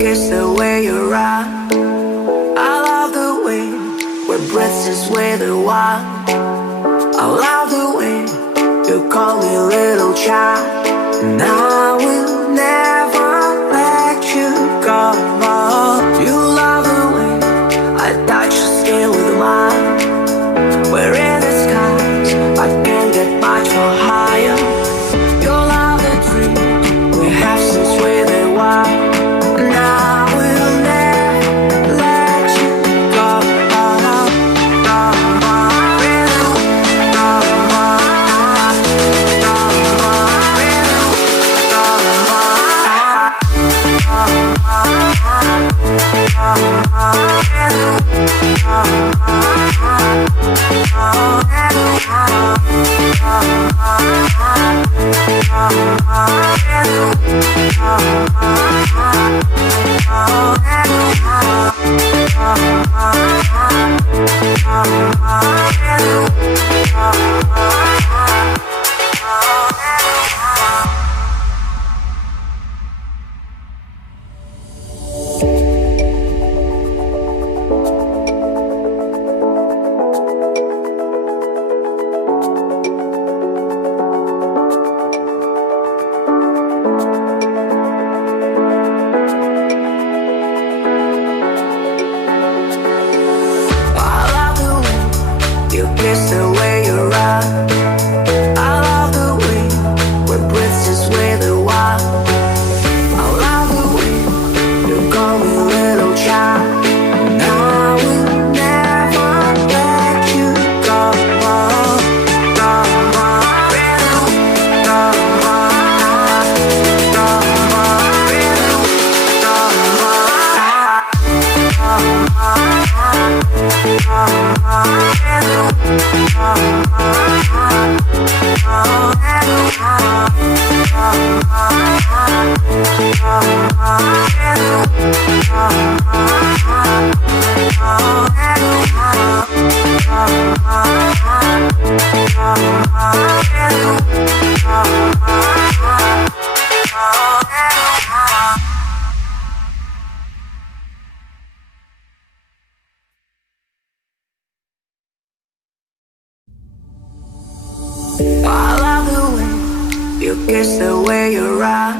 kiss the way you rock. I love the way your breath is with the wild. I love the way you call me little child. And I will never let you go. You love the way I touch your skin with mine. We're in the skies, I can't get much more higher. You love the dream we have since we were wild. And I will never let you go. Kiss the way you rock. I love the way your breath is with the wild. I love the way you call me little child. And I will never let you go. I love the way you kiss the way you rock.